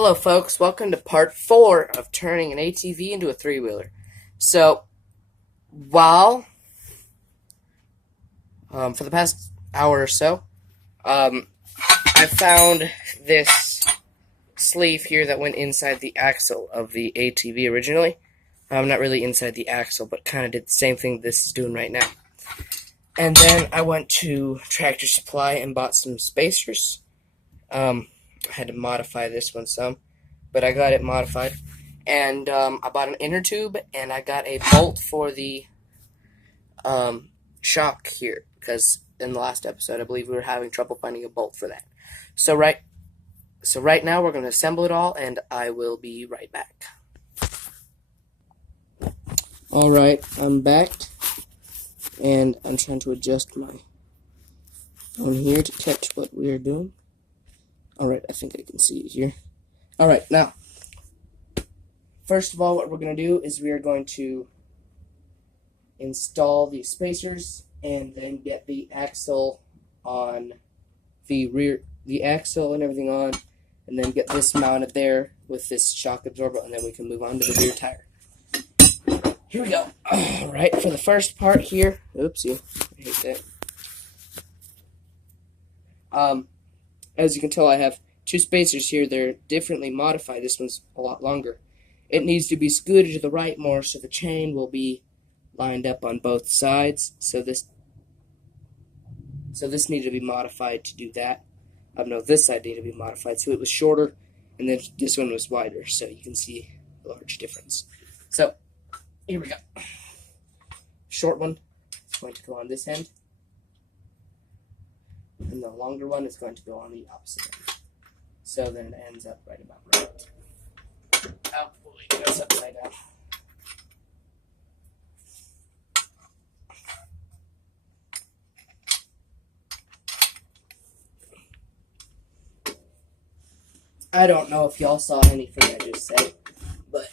Hello, folks. Welcome to part 4 of turning an ATV into a three-wheeler. So, while, for the past hour or so, I found this sleeve here that went inside the axle of the ATV originally. Not really inside the axle, but kind of did the same thing this is doing right now. And then I went to Tractor Supply and bought some spacers. I had to modify this one some, but I got it modified. And I bought an inner tube, and I got a bolt for the shock here, because in the last episode, I believe we were having trouble finding a bolt for that. So right now, we're going to assemble it all, and I will be right back. Alright, I'm back, and I'm trying to adjust my phone here to catch what we are doing. Alright, I think I can see it here. Alright, now, first of all, what we're going to do is we are going to install the spacers and then get the axle on the axle and everything on, and then get this mounted there with this shock absorber, and then we can move on to the rear tire. Here we go. Alright, for the first part here, oopsie, I hate that. As you can tell, I have two spacers here. They're differently modified. This one's a lot longer. It needs to be scooted to the right more so the chain will be lined up on both sides. So this needed to be modified to do that. No, this side needed to be modified so it was shorter, and then this one was wider, so you can see a large difference. So here we go. Short one is going to go on this end, and the longer one is going to go on the opposite end. So then it ends up right about right. Oh boy, that's upside down. I don't know if y'all saw anything I just said, but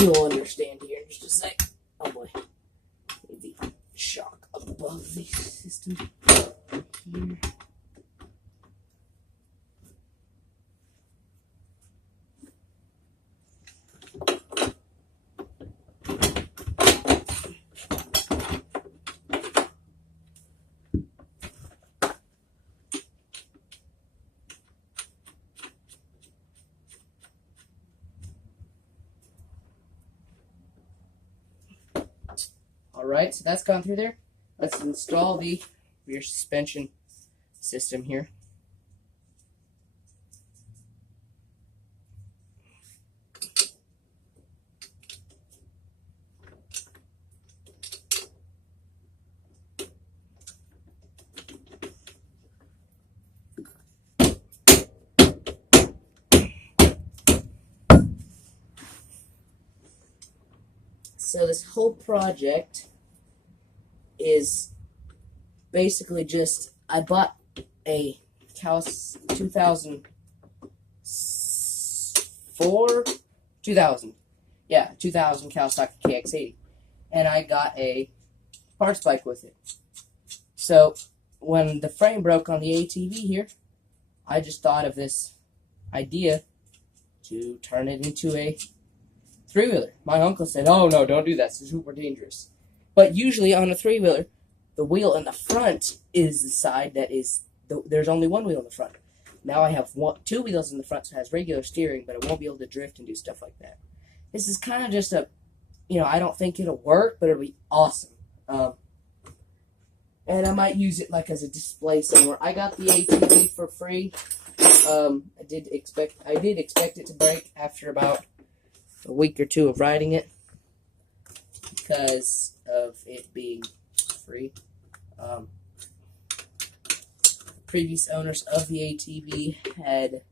you'll understand here in just a sec. Oh boy. The shock above the system here. Alright, so that's gone through there. Let's install the rear suspension system here. So this whole project is basically just, I bought a 2000 Kawasaki KX80, and I got a parts bike with it. So when the frame broke on the ATV here, I just thought of this idea to turn it into a three-wheeler. My uncle said, "Oh no, don't do that, it's super dangerous." But usually on a three-wheeler, the wheel in the front is the side that is, there's only one wheel in the front. Now I have two wheels in the front, so it has regular steering, but it won't be able to drift and do stuff like that. This is kind of just a, I don't think it'll work, but it'll be awesome. And I might use it like as a display somewhere. I got the ATV for free. I did expect it to break after about a week or two of riding it, because of it being free. Previous owners of the ATV had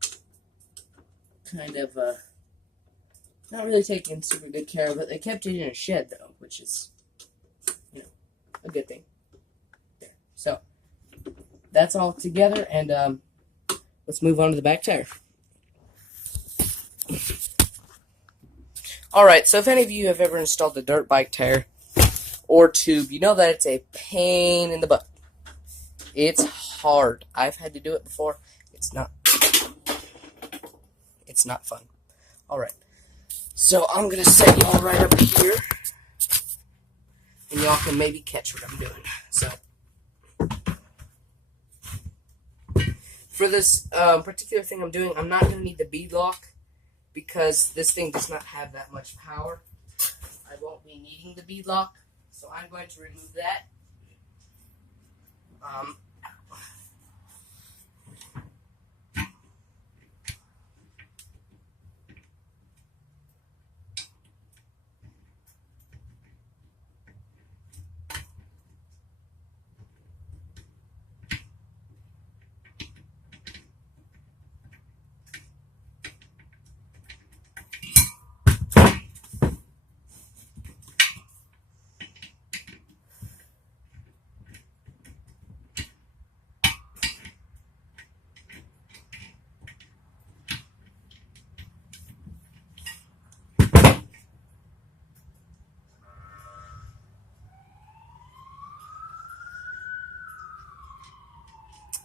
kind of not really taken super good care of it. They kept it in a shed though, which is a good thing. There. So that's all together, and let's move on to the back tire. Alright, so if any of you have ever installed a dirt bike tire or tube, you know that it's a pain in the butt. It's hard. I've had to do it before. It's not It's not fun. Alright. So I'm going to set y'all right up here. And y'all can maybe catch what I'm doing. So, for this particular thing I'm doing, I'm not going to need the bead lock because this thing does not have that much power. I won't be needing the bead lock, so I'm going to remove that.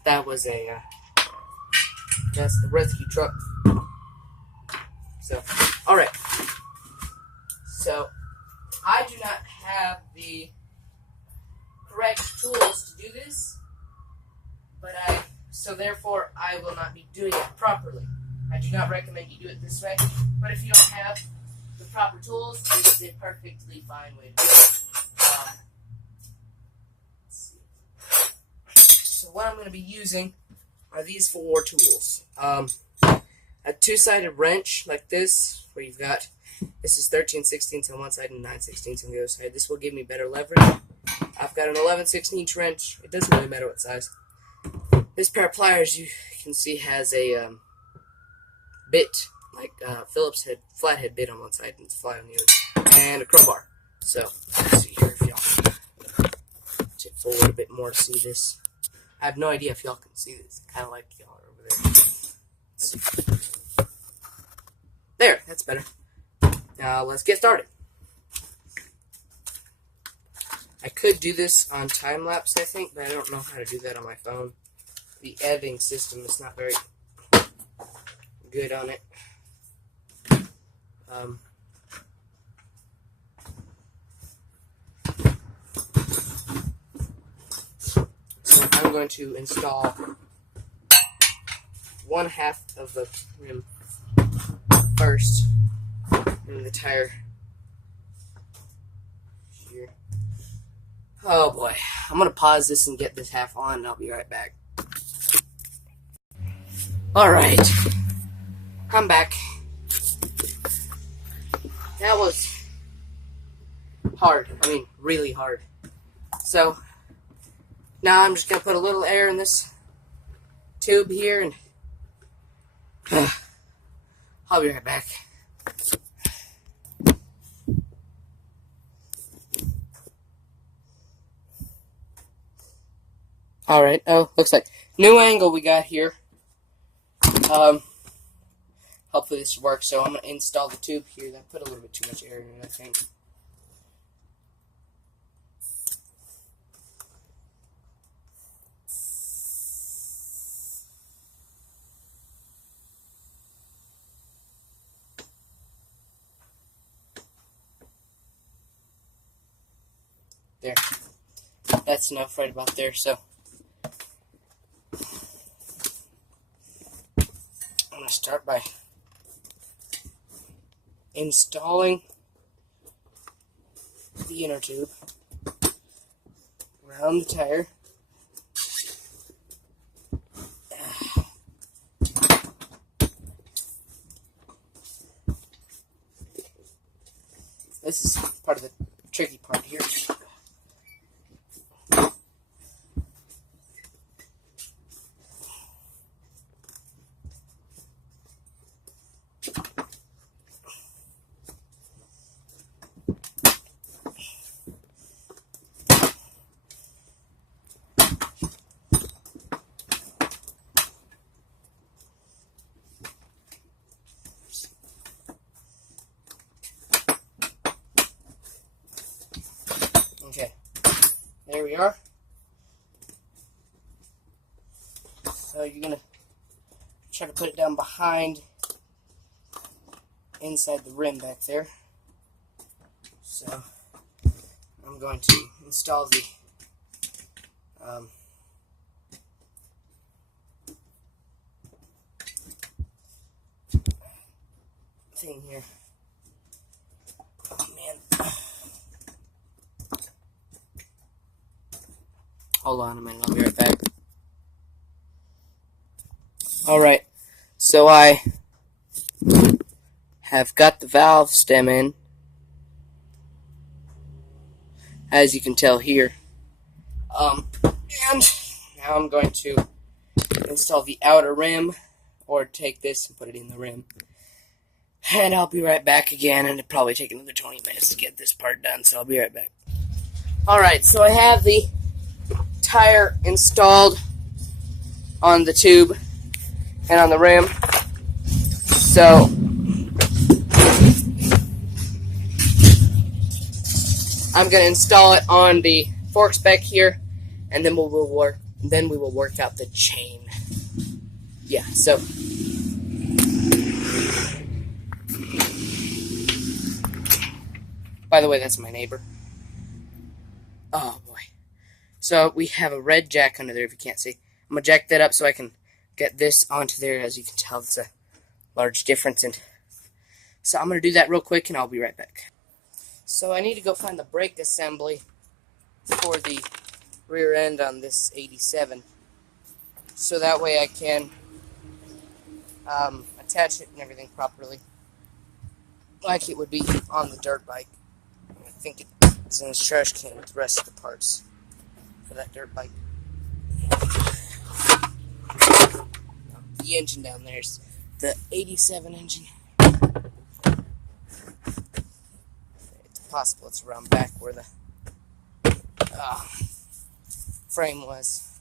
That was that's the rescue truck. So, alright. So, I do not have the correct tools to do this, so therefore I will not be doing it properly. I do not recommend you do it this way, but if you don't have the proper tools, this is a perfectly fine way to do it. Let's see. So what I'm going to be using are these 4 tools. A 2-sided wrench like this, where you've got, this is 13/16 on one side and 9/16 on the other side. This will give me better leverage. I've got an 11/16 wrench. It doesn't really matter what size. This pair of pliers, you can see, has a bit, like Phillips head, flathead bit on one side and it's flat on the other, and a crowbar. So, let's see here if y'all tip forward a bit more to see this. I have no idea if y'all can see this. Kind of like y'all are over there. Let's see. There, that's better. Now let's get started. I could do this on time lapse, I think, but I don't know how to do that on my phone. The editing system is not very good on it. So I'm going to install 1/2 of the rim first in the tire here. Oh boy, I'm gonna pause this and get this half on and I'll be right back. Alright, I'm back. That was hard. I mean, really hard. So, now I'm just gonna put a little air in this tube here and I'll be right back. Alright, oh, looks like new angle we got here. Hopefully this works, so I'm going to install the tube here. I put a little bit too much air in it, I think. There. That's enough right about there, so I'm going to start by installing the inner tube around the tire. This is part of the tricky part here. Okay, there we are. So you're going to try to put it down behind inside the rim back there. So I'm going to install the thing here. Oh man. Hold on a minute, I'll be right back. Alright, so I have got the valve stem in, as you can tell here. And now I'm going to install the outer rim, or take this and put it in the rim. And I'll be right back again, and it'll probably take another 20 minutes to get this part done, so I'll be right back. Alright, so I have the tire installed on the tube and on the rim. So I'm going to install it on the forks back here, and then we will work out the chain. Yeah, so by the way, that's my neighbor. Oh boy. So we have a red jack under there if you can't see. I'm going to jack that up so I can get this onto there. As you can tell, there's a large difference. And so I'm going to do that real quick and I'll be right back. So I need to go find the brake assembly for the rear end on this 87. So that way I can attach it and everything properly, like it would be on the dirt bike. I think it's in this trash can with the rest of the parts for that dirt bike. The engine down there is the 87 engine. It's possible it's around back where the frame was.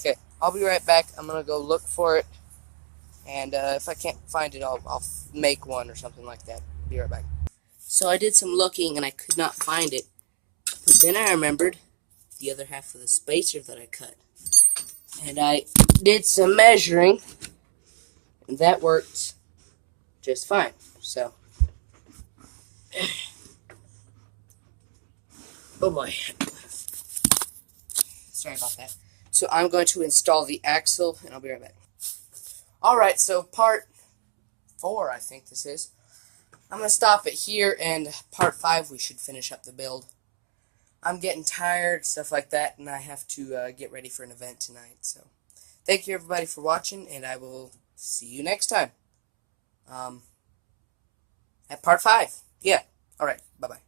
Okay, I'll be right back. I'm gonna go look for it, and if I can't find it, I'll make one or something like that. Be right back. So I did some looking and I could not find it, but then I remembered the other half of the spacer that I cut, and I did some measuring, and that worked just fine. So, oh boy, sorry about that. So I'm going to install the axle, and I'll be right back. Alright, so part 4, I think this is. I'm going to stop it here, and part 5 we should finish up the build. I'm getting tired, stuff like that, and I have to get ready for an event tonight. So thank you everybody for watching, and I will see you next time. At part 5. Yeah. Alright, bye-bye.